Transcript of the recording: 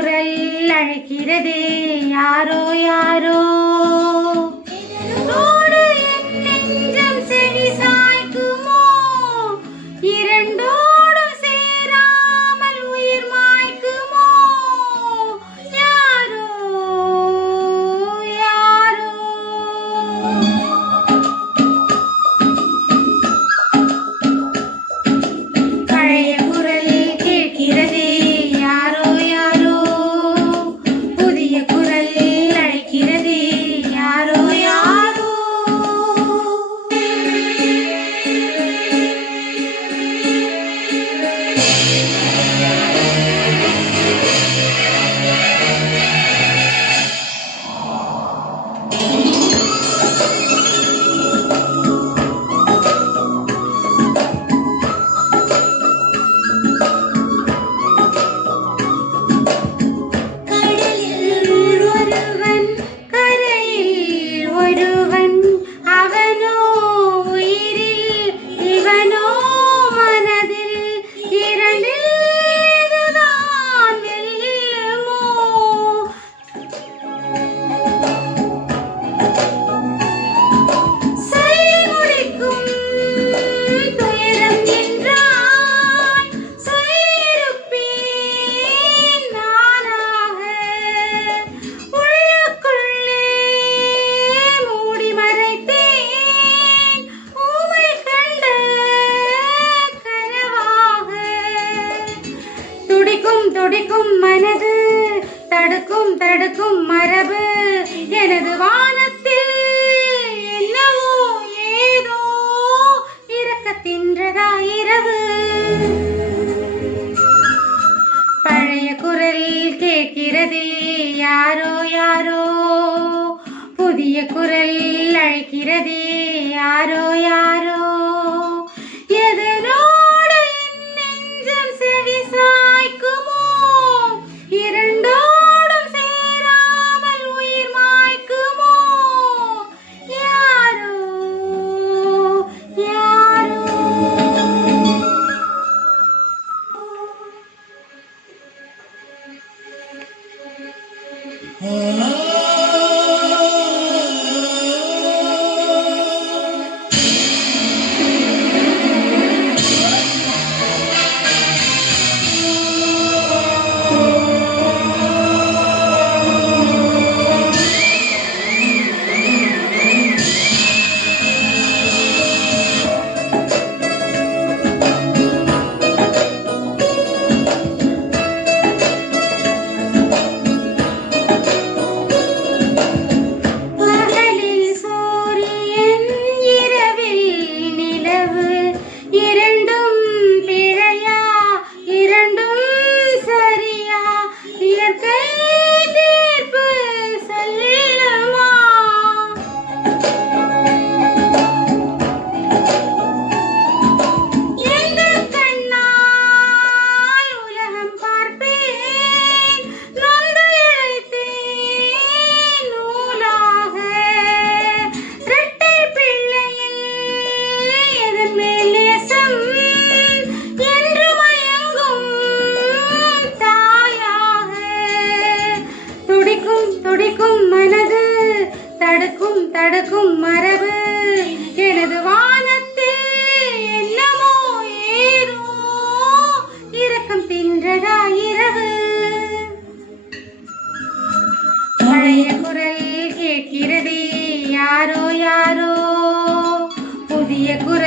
குரல் அழைக்கிறதே யாரோ யாரோ. இதனோடு என் நெஞ்சம் செவி சாய்க்குமோ, இரண்டோடு சேராமல் உயிர் மாய்க்குமோ. யாரோ யாரோ. பழைய குரல் கேட்கிறதே யாரோ யாரோ, புதிய குரல் அழைக்கிறதே யாரோ யாரோ. துடிக்கும் மனது தடுக்கும் தடுக்கும் மரபு, எனது வானத்தில் என்னவோ ஏதோ இரக்கத்தின்றதா இரவு. பழைய குரல் கேட்கிறதே யாரோ யாரோ, புதிய குரல் அழைக்கிறதே யாரோ யாரோ. எதனோடு என் நெஞ்சம் செவி சாய்க்குமோ, இரண்டோடும் சேராமல் உயிர் மாய்க்குமோ. யாரோ யாரோ. துடிக்கும் மனது தடுக்கும் தடுக்கும் மரபு, எனது வானத்தில் என்னமோ ஏதோ இரக்கம் தின்றதா இரவு. பழைய குரல் கேட்கிறதே யாரோ யாரோ, புதிய குரல்